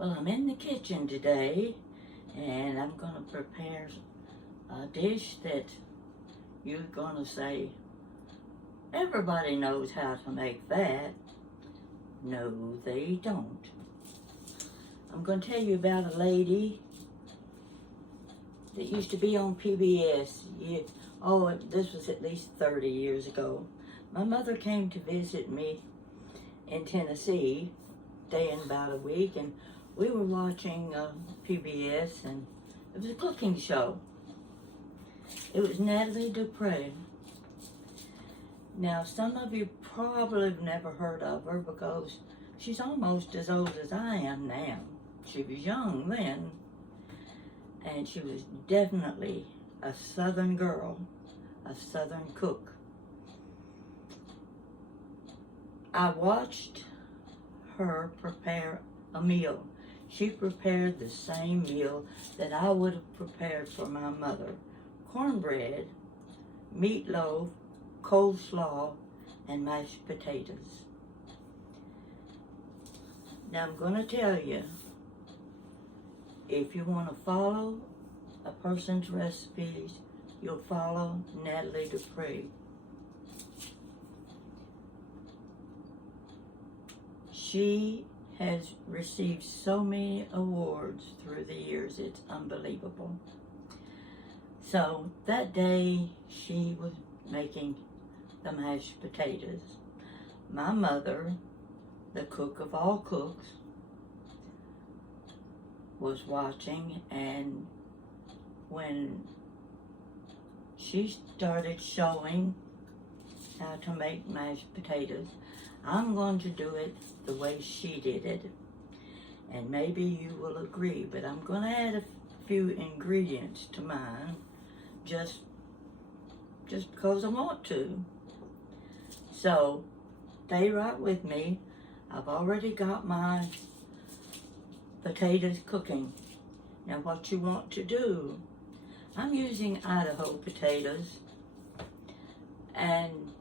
Well, I'm in the kitchen today, and I'm going to prepare a dish that you're going to say, everybody knows how to make that. No, they don't. I'm going to tell you about a lady that used to be on PBS. This was at least 30 years ago. My mother came to visit me in Tennessee, staying about a week, and we were watching PBS, and it was a cooking show. It was Natalie Dupree. Now, some of you probably have never heard of her because she's almost as old as I am now. She was young then, and she was definitely a Southern girl, a Southern cook. I watched her prepare a meal. She prepared the same meal that I would have prepared for my mother. Cornbread, meatloaf, coleslaw, and mashed potatoes. Now I'm going to tell you, if you want to follow a person's recipes, you'll follow Natalie Dupree. She has received so many awards through the years, it's unbelievable. So that day she was making the mashed potatoes. My mother, the cook of all cooks, was watching, and when she started showing how to make mashed potatoes, I'm going to do it the way she did it. And maybe you will agree, but I'm going to add a few ingredients to mine just because I want to. So stay right with me. I've already got my potatoes cooking. Now what you want to do, I'm using Idaho potatoes, and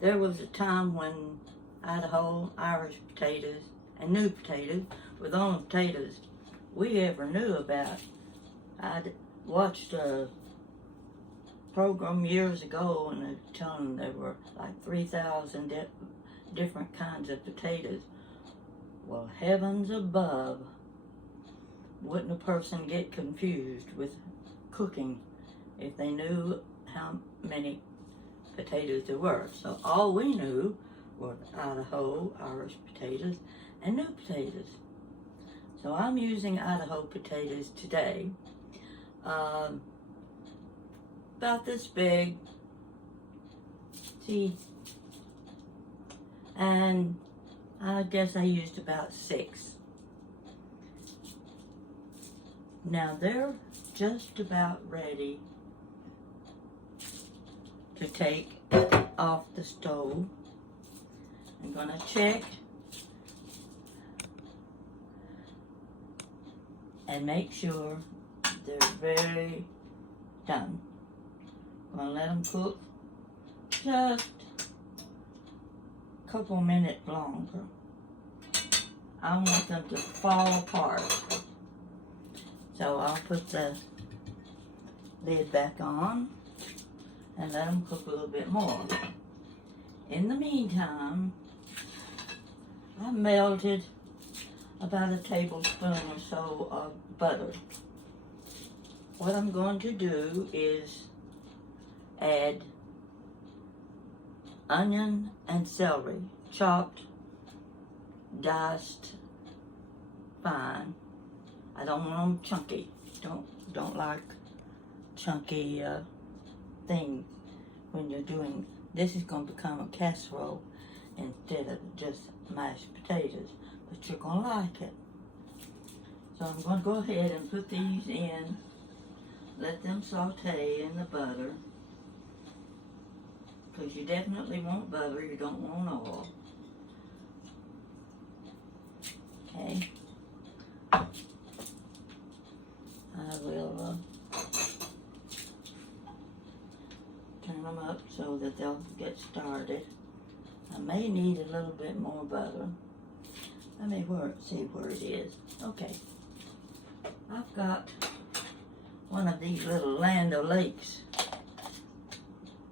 there was a time when Idaho, Irish potatoes, and new potatoes were the only potatoes we ever knew about. I'd watched a program years ago, and they were telling there were like 3,000 different kinds of potatoes. Well, heavens above, wouldn't a person get confused with cooking if they knew how many potatoes there were? So all we knew were Idaho, Irish potatoes, and new potatoes. So I'm using Idaho potatoes today. About this big. See, and I guess I used about 6. Now they're just about ready to take off the stove. I'm going to check and make sure they're very done. I'm going to let them cook just a couple minutes longer. I want them to fall apart. So I'll put the lid back on and let them cook a little bit more. In the meantime, I melted about a tablespoon or so of butter. What I'm going to do is add onion and celery, chopped, diced fine. I don't want them chunky. Don't like chunky things when you're doing. This is going to become a casserole instead of just mashed potatoes, but you're going to like it. So I'm going to go ahead and put these in, let them saute in the butter, because you definitely want butter, you don't want oil. Okay. I will turn them up so that they'll get started. I may need a little bit more butter, Let me see where it is. Okay. I've got one of these little Land O'Lakes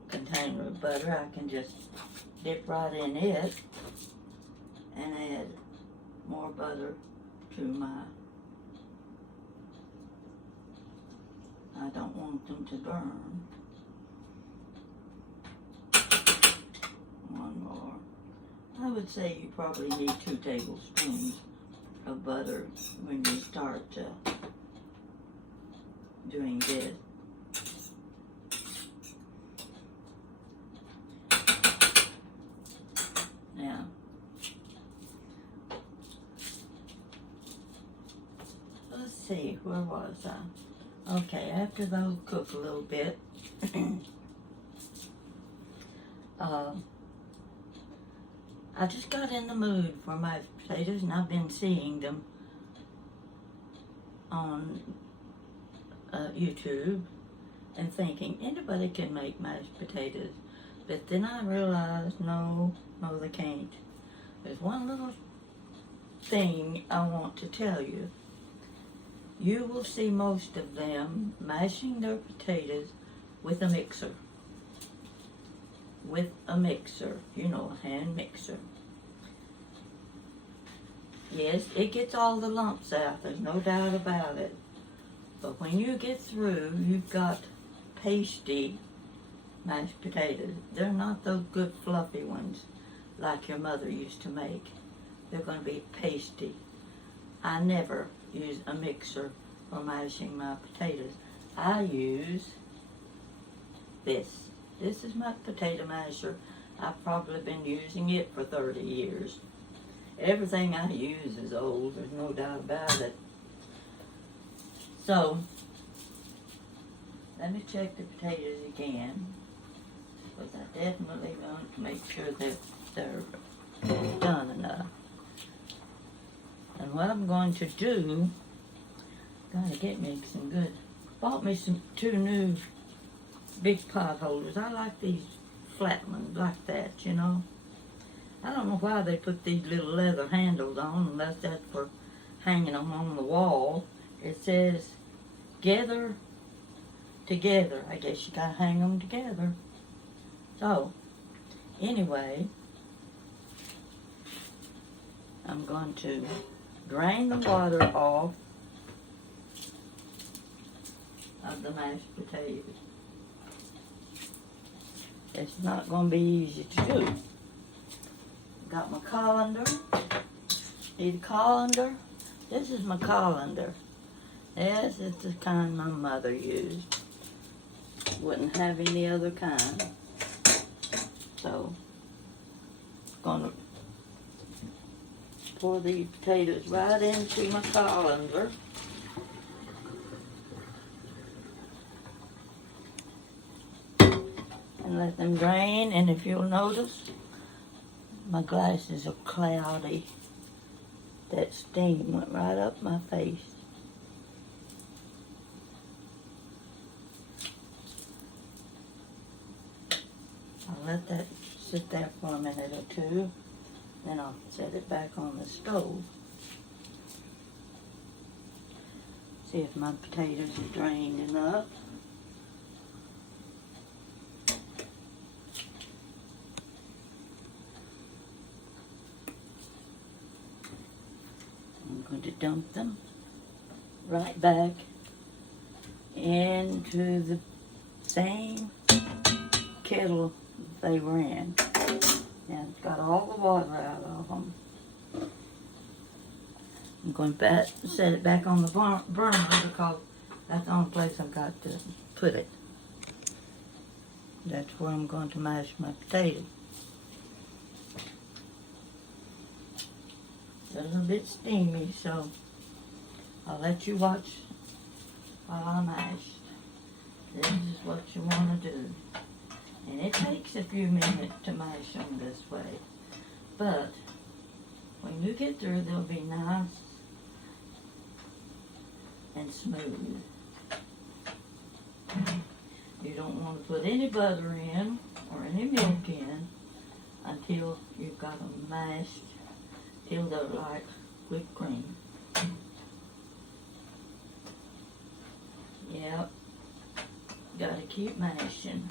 container of butter. I can just dip right in it and add more butter to my, I don't want them to burn. One more. I would say you probably need 2 tablespoons of butter when you start doing this. Now, let's see, where was I? Okay, after those cook a little bit, I just got in the mood for mashed potatoes, and I've been seeing them on YouTube and thinking anybody can make mashed potatoes. But then I realized, no, they can't. There's one little thing I want to tell you. You will see most of them mashing their potatoes with a mixer. With a mixer, you know, a hand mixer. Yes, it gets all the lumps out, there's no doubt about it. But when you get through, you've got pasty mashed potatoes. They're not those good fluffy ones like your mother used to make. They're going to be pasty. I never use a mixer for mashing my potatoes. I use this. This is my potato masher. I've probably been using it for 30 years. Everything I use is old, there's no doubt about it. So, let me check the potatoes again, because I definitely want to make sure that they're done enough. And what I'm going to do, gotta get me some good, bought me some 2 new big pot holders. I like these flat ones like that, you know. I don't know why they put these little leather handles on, unless that's for hanging them on the wall. It says, gather together. I guess you gotta hang them together. So, anyway, I'm going to drain the water off of the mashed potatoes. It's not going to be easy to do. Got my colander. Need a colander. This is my colander. Yes, it's the kind my mother used. Wouldn't have any other kind. So, I'm going to pour these potatoes right into my colander. And let them drain, and if you'll notice, my glasses are cloudy. That steam went right up my face. I'll let that sit there for a minute or two, then I'll set it back on the stove. See if my potatoes are drained enough. I'm going to dump them right back into the same kettle they were in. And it's got all the water out of them. I'm going to set it back on the burner because that's the only place I've got to put it. That's where I'm going to mash my potato. It's a little bit steamy, so I'll let you watch while I mash. This is what you want to do. And it takes a few minutes to mash them this way. But when you get through, they'll be nice and smooth. You don't want to put any butter in or any milk in until you've got them mashed till they're like whipped cream. Yep. Gotta keep mashing.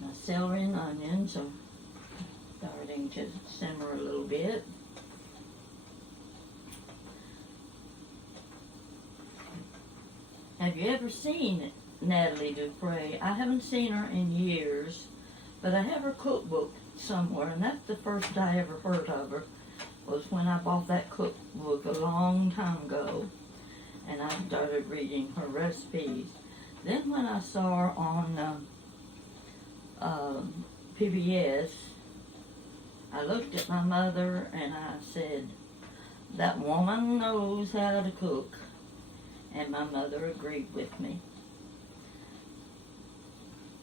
My celery and onions are starting to simmer a little bit. Have you ever seen Natalie Dupre? I haven't seen her in years, but I have her cookbook somewhere, and that's the first I ever heard of her, was when I bought that cookbook a long time ago, and I started reading her recipes. Then when I saw her on PBS, I looked at my mother and I said, that woman knows how to cook. And my mother agreed with me.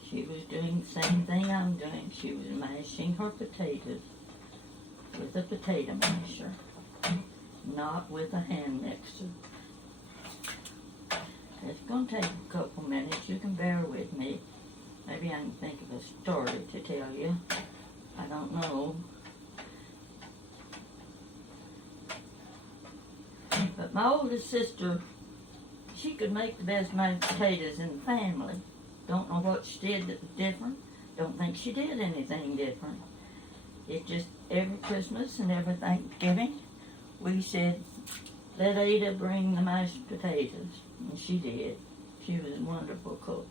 She was doing the same thing I'm doing. She was mashing her potatoes with a potato masher, not with a hand mixer. It's going to take a couple minutes. You can bear with me. Maybe I can think of a story to tell you. I don't know. But my oldest sister, she could make the best mashed potatoes in the family. Don't know what she did that was different. Don't think she did anything different. It just, every Christmas and every Thanksgiving, we said, let Ada bring the mashed potatoes. And she did. She was a wonderful cook.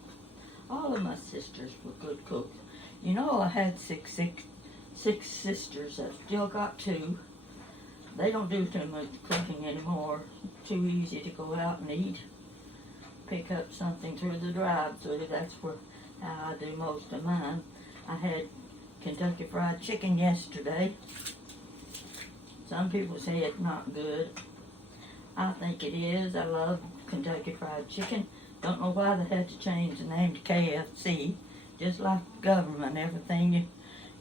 All of my sisters were good cooks. You know, I had six sisters. I've still got two. They don't do too much cooking anymore. Too easy to go out and eat. Pick up something through the drive-thru. That's how I do most of mine. I had Kentucky Fried Chicken yesterday. Some people say it's not good. I think it is. I love Kentucky Fried Chicken. Don't know why they had to change the name to KFC. Just like the government, everything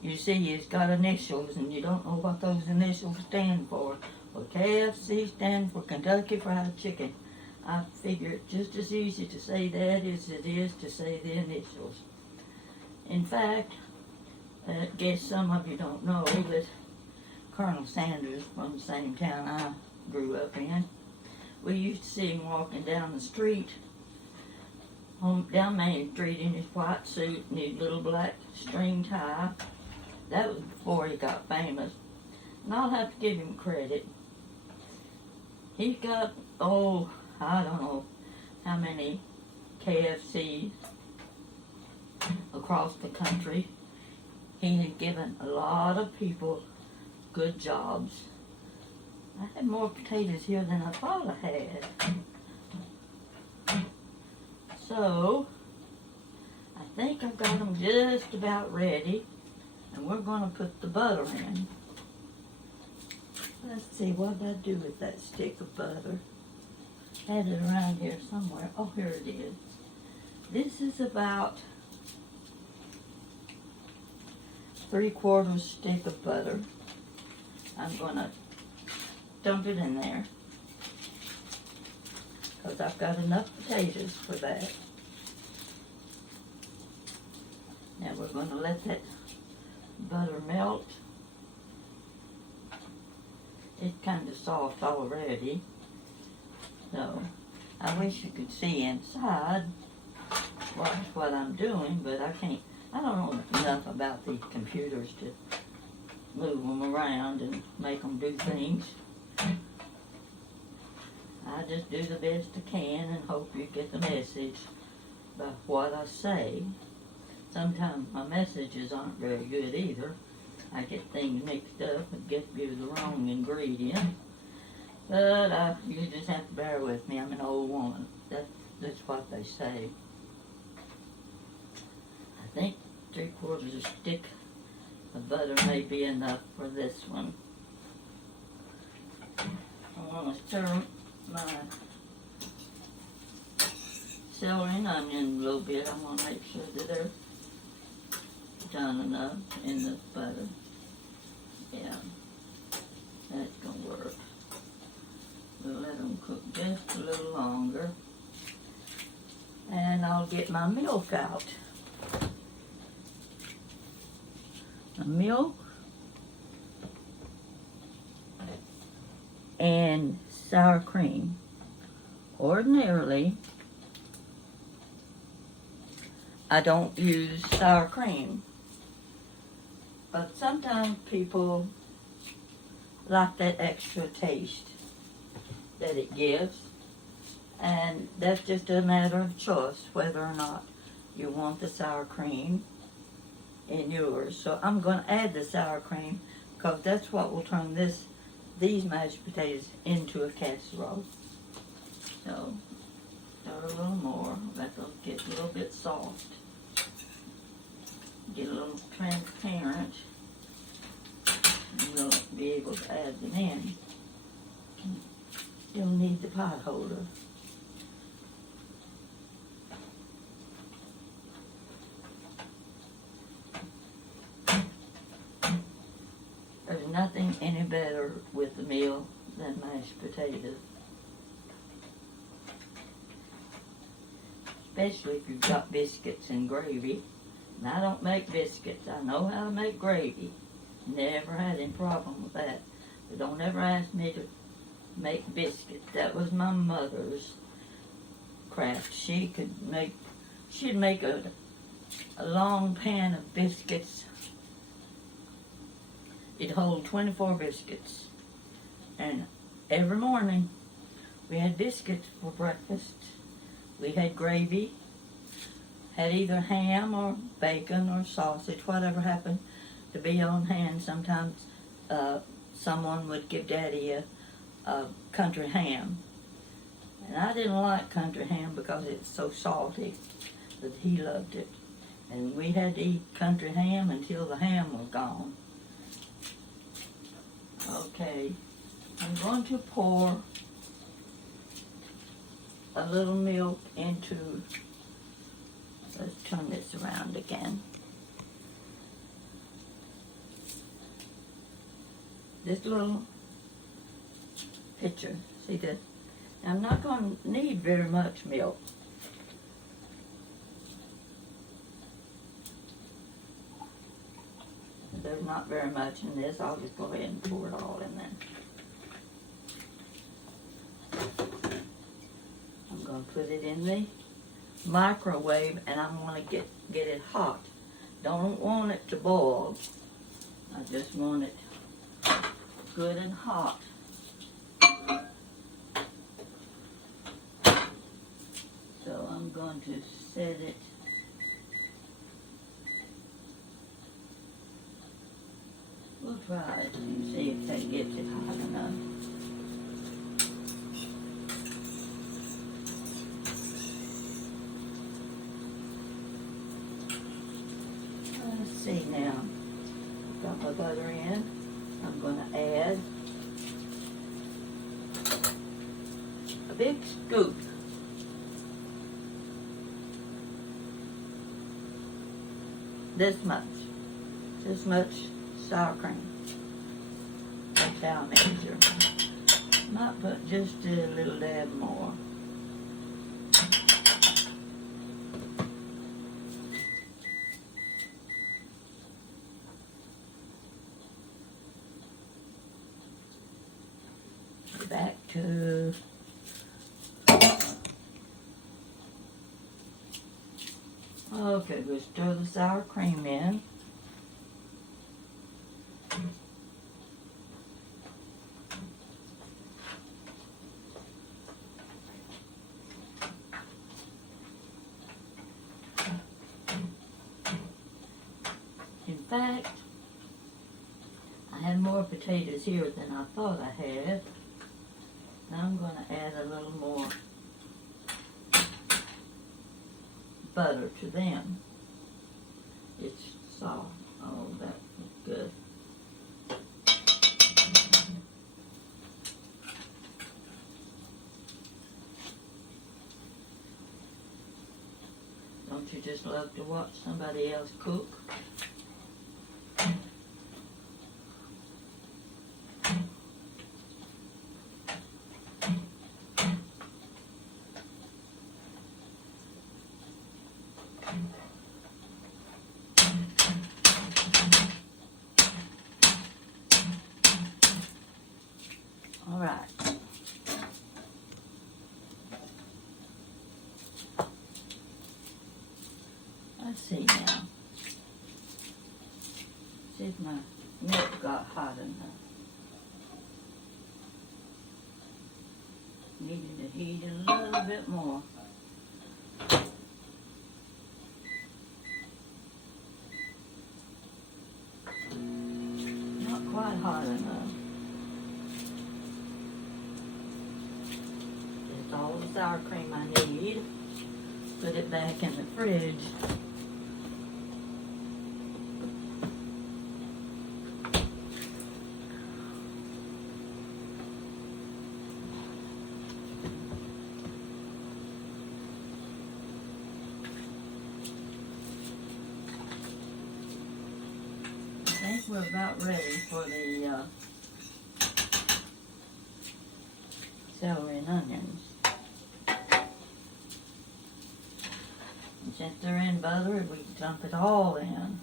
you see has got initials, and you don't know what those initials stand for. Well, KFC stands for Kentucky Fried Chicken. I figure it's just as easy to say that as it is to say the initials. In fact, I guess some of you don't know that Colonel Sanders from the same town I grew up in, we used to see him walking down the street, down Main Street in his white suit and his little black string tie. That was before he got famous. And I'll have to give him credit. He's got, I don't know how many KFCs across the country. He had given a lot of people good jobs. I had more potatoes here than I thought I had. So, I think I've got them just about ready. And we're going to put the butter in. Let's see, what did I do with that stick of butter? Had it around here somewhere. Oh, here it is. This is about 3/4 stick of butter. I'm going to dump it in there, because I've got enough potatoes for that. Now we're going to let that butter melt. It's kind of soft already, so I wish you could see inside what I'm doing, but I can't. I don't know enough about these computers to move them around and make them do things. I just do the best I can and hope you get the message by what I say. Sometimes my messages aren't very good either. I get things mixed up and give you the wrong ingredient. But you just have to bear with me. I'm an old woman. That's what they say. I think 3/4 stick of butter may be enough for this one. I want to stir my celery and onion a little bit. I want to make sure that they're done enough in the butter. Yeah, that's going to work. We'll let them cook just a little longer. And I'll get my milk out. The milk and sour cream. Ordinarily, I don't use sour cream, but sometimes people like that extra taste that it gives, and that's just a matter of choice whether or not you want the sour cream in yours. So I'm going to add the sour cream because that's what will turn these mashed potatoes into a casserole. So start a little more. Let those get a little bit soft. Get a little transparent, and we'll be able to add them in. You'll need the pot holder. There's nothing any better with the meal than mashed potatoes. Especially if you've got biscuits and gravy. And I don't make biscuits. I know how to make gravy. Never had any problem with that. But don't ever ask me to make biscuits. That was my mother's craft. She'd make a long pan of biscuits. It'd hold 24 biscuits. And every morning we had biscuits for breakfast. We had gravy. Had either ham or bacon or sausage, whatever happened to be on hand. Sometimes someone would give Daddy a country ham. And I didn't like country ham because it's so salty, but he loved it. And we had to eat country ham until the ham was gone. Okay, I'm going to pour a little milk into, let's turn this around again. This little pitcher, see this? Now, I'm not going to need very much milk. There's not very much in this. I'll just go ahead and pour it all in there. I'm going to put it in the microwave, and I'm going to get it hot. Don't want it to boil. I just want it good and hot. So I'm going to set it we'll try it and see if that gets it hot enough. Let's see now. Got my butter in. I'm going to add a big scoop this much sour cream. That's how I measure. Might put just a little dab more. Back to okay, we'll stir the sour cream in. In fact, I had more potatoes here than I thought I had. Now I'm going to add a little more butter to them. It's soft. Oh, that was good. Don't you just love to watch somebody else cook? All right. Let's see now. See if my milk got hot enough. Needed to heat it a little bit more. Not quite hot enough. Just all the sour cream I need. Put it back in the fridge. I think we're about ready for the celery and onions. And since they're in butter, we dump it all in.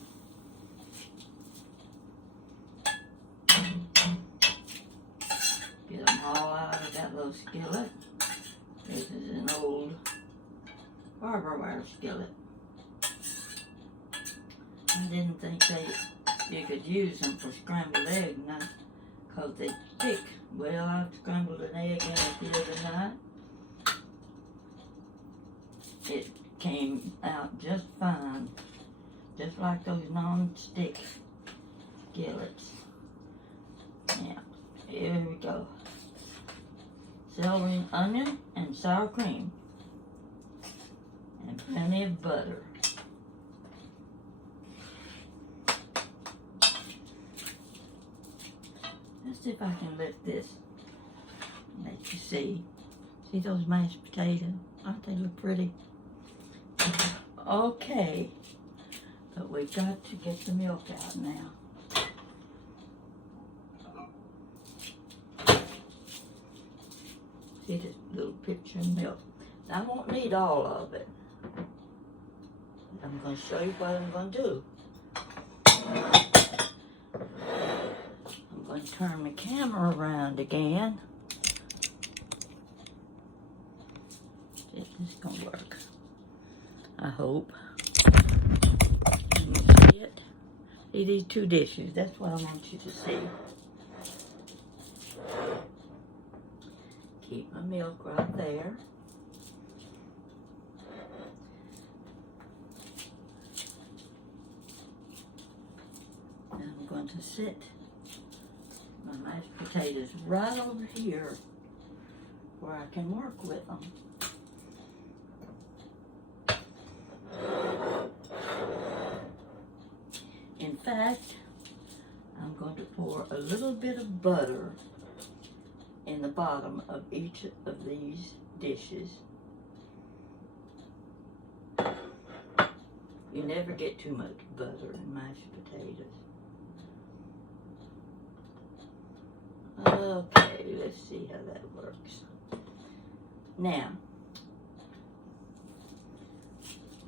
Get them all out of that little skillet. This is an old barberware skillet. I didn't think you could use them for scrambled egg now because they stick. Well, I scrambled an egg in it the other night. It came out just fine, just like those non-stick skillets. Now, here we go. Celery, onion, and sour cream, and plenty of butter. Let's see if I can lift this. Let you see. See those mashed potatoes? Aren't they look pretty? Okay. But we've got to get the milk out now. See this little picture of milk. Now, I won't need all of it. I'm going to show you what I'm going to do. I'm going to turn my camera around again. This is going to work. I hope. Can you see it? See these two dishes? That's what I want you to see. Keep my milk right there. Now I'm going to sit my mashed potatoes right over here where I can work with them. In fact, I'm going to pour a little bit of butter in the bottom of each of these dishes. You never get too much butter in mashed potatoes. Okay, let's see how that works. Now,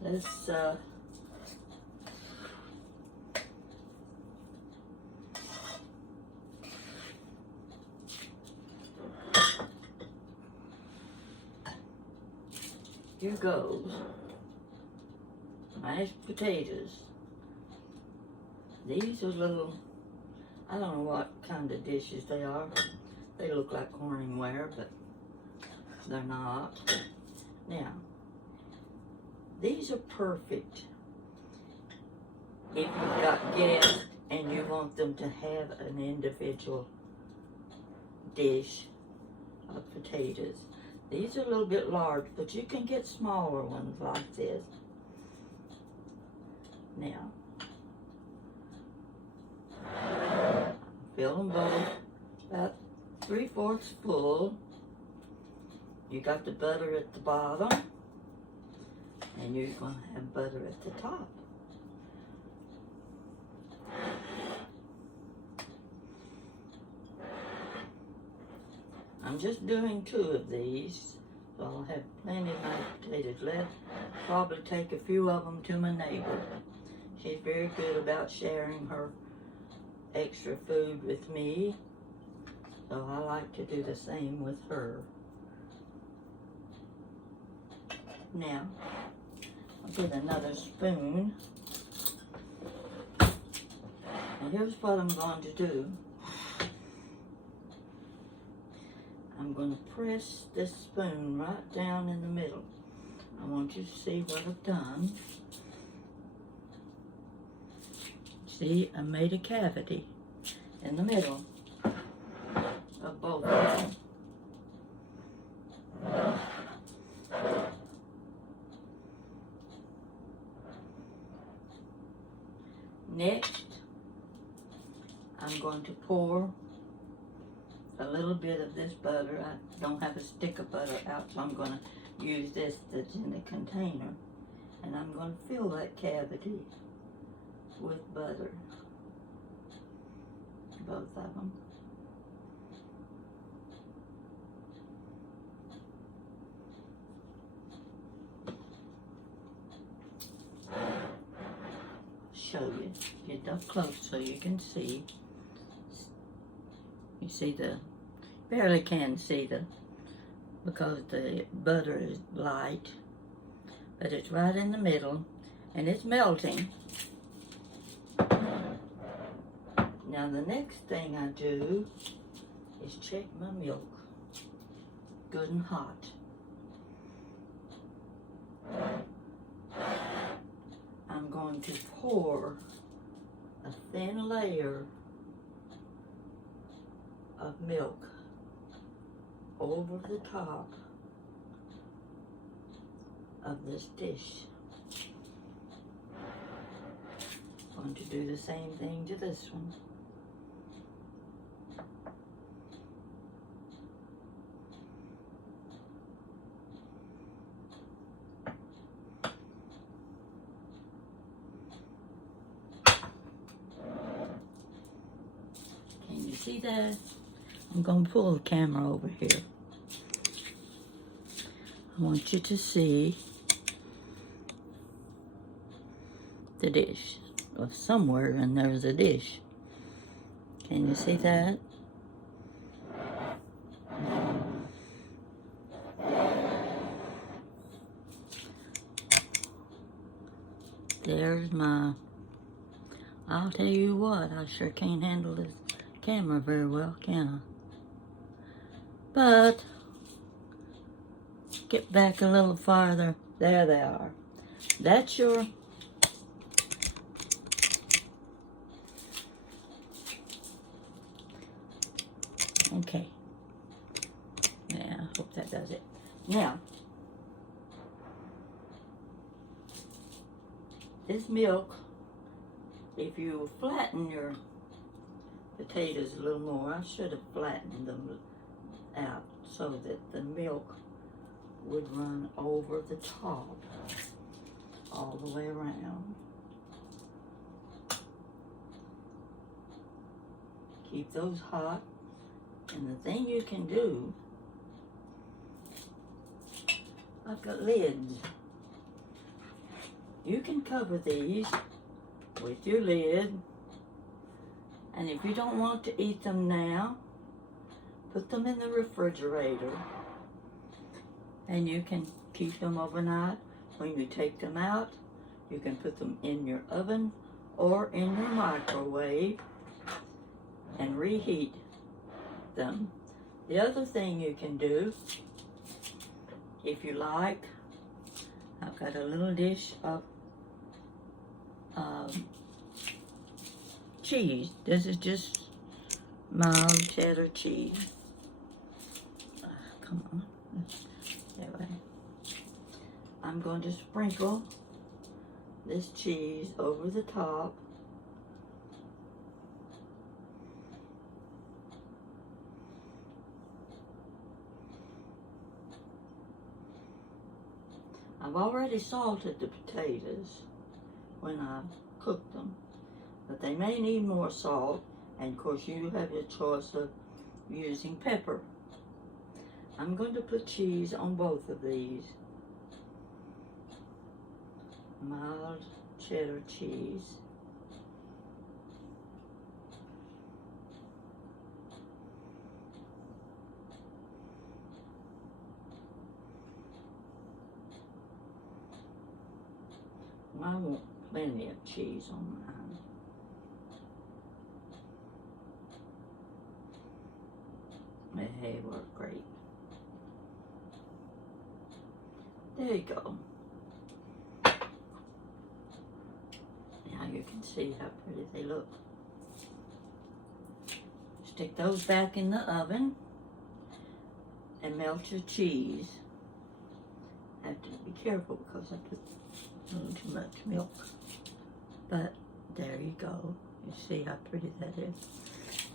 let's here goes mashed potatoes. These are little, I don't know what kind of dishes they are. They look like Corningware, but they're not. Now, these are perfect if you've got guests and you want them to have an individual dish of potatoes. These are a little bit large, but you can get smaller ones like this. Now, fill them both about 3/4 full. You got the butter at the bottom, and you're going to have butter at the top. I'm just doing 2 of these, so I'll have plenty of mashed potatoes left. Probably take a few of them to my neighbor. She's very good about sharing her extra food with me. So I like to do the same with her. Now, I'll get another spoon. And here's what I'm going to do. I'm going to press this spoon right down in the middle. I want you to see what I've done. See, I made a cavity in the middle of both of them. Next, I'm going to pour a little bit of this butter. I don't have a stick of butter out, so I'm going to use this that's in the container. And I'm going to fill that cavity with butter. Both of them. Show you. Get up close so you can see. You see barely can see because the butter is light, but it's right in the middle and it's melting. Now the next thing I do is check my milk, good and hot. I'm going to pour a thin layer of milk over the top of this dish. I'm going to do the same thing to this one. Can you see that? I'm going to pull the camera over here. I want you to see the dish. Or somewhere and there's a dish. Can you see that? There's my... I'll tell you what, I sure can't handle this camera very well, can I? But, get back a little farther. There they are. That's your... Okay. Yeah, I hope that does it. Now, this milk, if you flatten your potatoes a little more, I should have flattened them out so that the milk would run over the top all the way around. Keep those hot. And the thing you can do, I've got lids. You can cover these with your lid. And if you don't want to eat them now, put them in the refrigerator. And you can keep them overnight. When you take them out, you can put them in your oven or in your microwave and reheat them. The other thing you can do, if you like, I've got a little dish of cheese. This is just mild cheddar cheese. Come on. Anyway, I'm going to sprinkle this cheese over the top. I've already salted the potatoes when I cooked them, but they may need more salt, and of course you have your choice of using pepper. I'm going to put cheese on both of these. Mild cheddar cheese. I want plenty of cheese on mine. They work great. There you go. Now you can see how pretty they look. Stick those back in the oven and melt your cheese. I have to be careful because I put a little too much milk. But there you go. You see how pretty that is.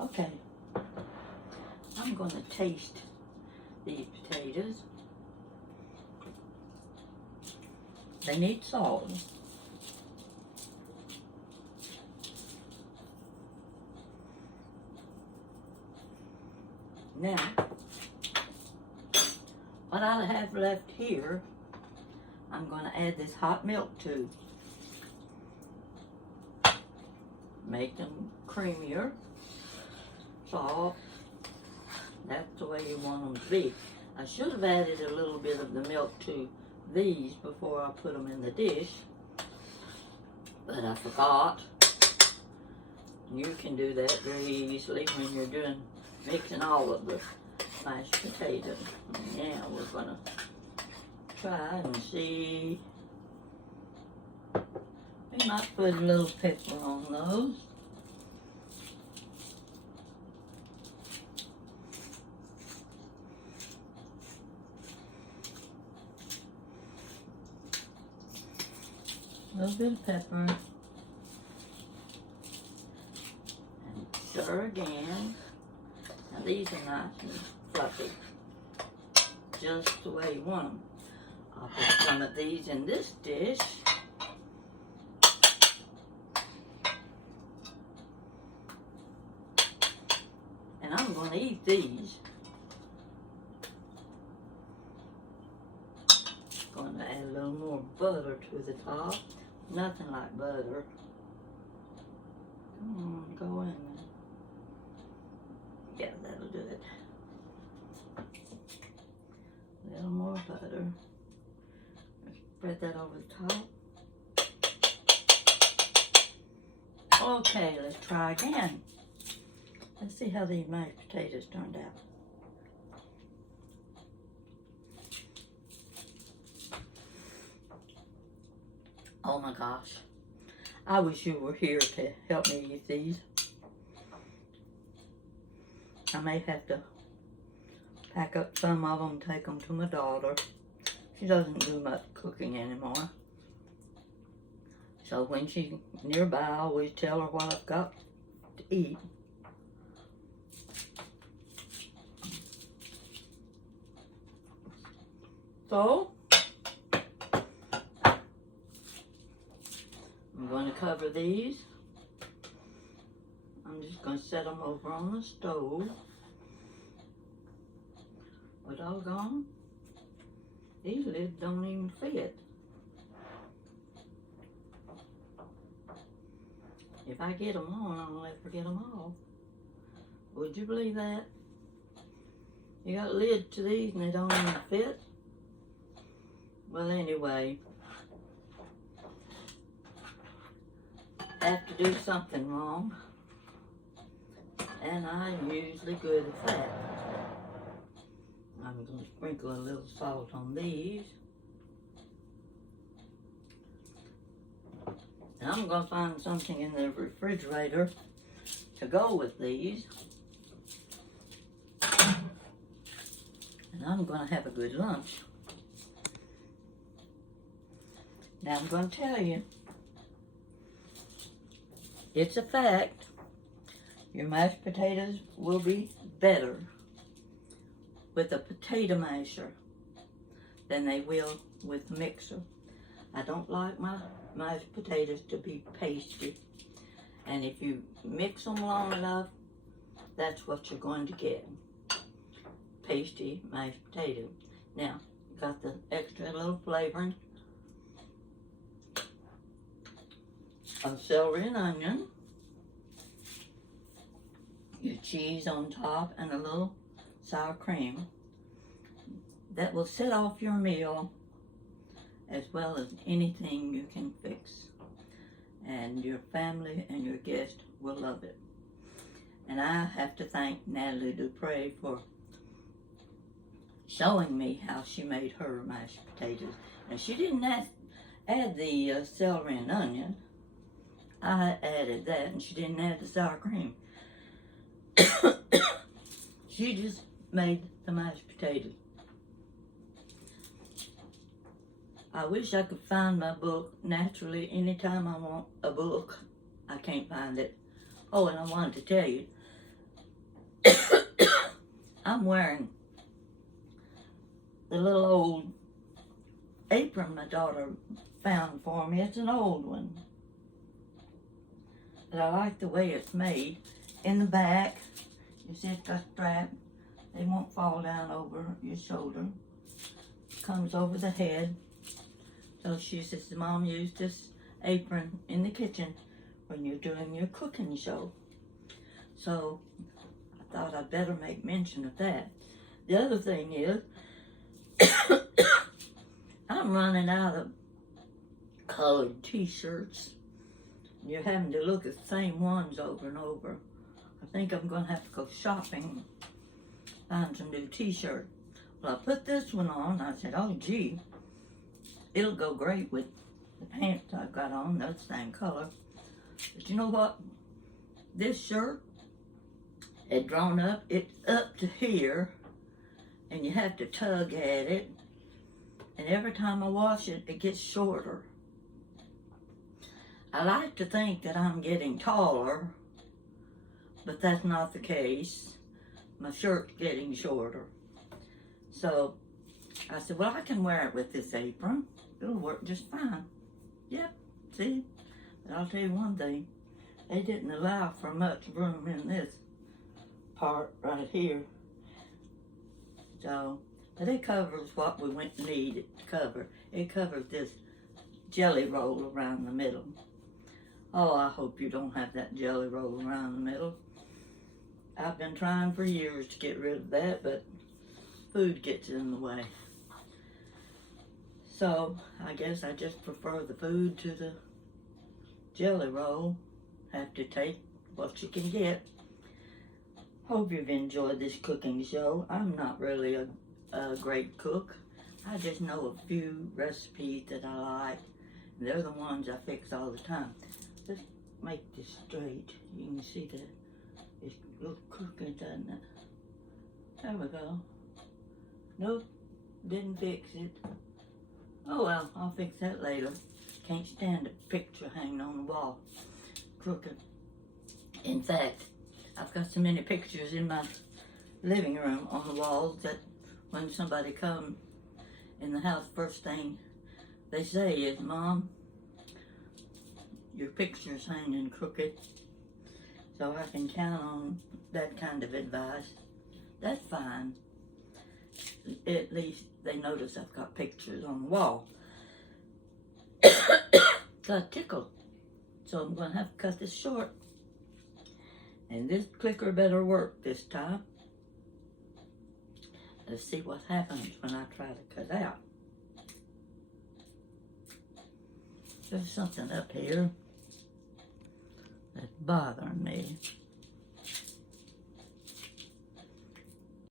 Okay. I'm going to taste these potatoes. They need salt. Now, what I have left here, I'm going to add this hot milk to. Make them creamier, soft. That's the way you want them to be. I should have added a little bit of the milk to these before I put them in the dish, but I forgot. You can do that very easily when you're mixing all of the mashed potatoes. Now we're gonna try and see. We might put a little pepper on those. A little bit of pepper. And stir again. Now these are nice and fluffy. Just the way you want them. I'll put some of these in this dish. And I'm going to eat these. Going to add a little more butter to the top. Nothing like butter. Come on, go in there. Yeah, that'll do it. A little more butter. Spread that over the top. Okay, let's try again. Let's see how these mashed potatoes turned out. Oh my gosh. I wish you were here to help me eat these. I may have to pack up some of them and take them to my daughter. She doesn't do much cooking anymore. So when she's nearby, I always tell her what I've got to eat. So, I'm going to cover these. I'm just going to set them over on the stove. But doggone, these lids don't even fit. If I get them on, I'll never get them off. Would you believe that? You got lids to these and they don't even fit? Well, anyway, I have to do something wrong, and I'm usually good at that. I'm going to sprinkle a little salt on these, and I'm going to find something in the refrigerator to go with these, and I'm going to have a good lunch. Now I'm going to tell you, it's a fact, your mashed potatoes will be better with a potato masher than they will with the mixer. I don't like my mashed potatoes to be pasty, and if you mix them long enough, that's what you're going to get, pasty mashed potato. Now, got the extra little flavoring of celery and onion, your cheese on top, and a little sour cream. That will set off your meal as well as anything you can fix. And your family and your guests will love it. And I have to thank Natalie Dupre for showing me how she made her mashed potatoes. And she didn't add the celery and onion. I added that, and she didn't add the sour cream. She just made the mashed potatoes. I wish I could find my book. Naturally, anytime I want a book, I can't find it. Oh, and I wanted to tell you, I'm wearing the little old apron my daughter found for me. It's an old one, but I like the way it's made. In the back, you see it's got a strap. They won't fall down over your shoulder. Comes over the head. So she says, Mom, use this apron in the kitchen when you're doing your cooking show. So I thought I'd better make mention of that. The other thing is, I'm running out of colored t-shirts. You're having to look at the same ones over and over. I think I'm going to have to go shopping, find some new t-shirts. Well, I put this one on. I said, oh, gee, it'll go great with the pants I've got on. They're the same color. But you know what? This shirt had drawn up. It's up to here, and you have to tug at it. And every time I wash it, it gets shorter. I like to think that I'm getting taller, but that's not the case. My shirt's getting shorter. So I said, well, I can wear it with this apron. It'll work just fine. Yep, see? But I'll tell you one thing. They didn't allow for much room in this part right here. So, but it covers what we need it to cover. It covers this jelly roll around the middle. Oh, I hope you don't have that jelly roll around the middle. I've been trying for years to get rid of that, but food gets in the way. So, I guess I just prefer the food to the jelly roll. Have to take what you can get. Hope you've enjoyed this cooking show. I'm not really a great cook. I just know a few recipes that I like. They're the ones I fix all the time. Let's make this straight. You can see that it's a little crooked, doesn't it? There we go. Nope, didn't fix it. Oh well, I'll fix that later. Can't stand a picture hanging on the wall. Crooked. In fact, I've got so many pictures in my living room on the walls that when somebody comes in the house, first thing they say is, Mom, your picture's hanging crooked. So I can count on that kind of advice. That's fine. At least they notice I've got pictures on the wall. Got tickled. So I'm going to have to cut this short. And this clicker better work this time. Let's see what happens when I try to cut out. There's something up here that's bothering me.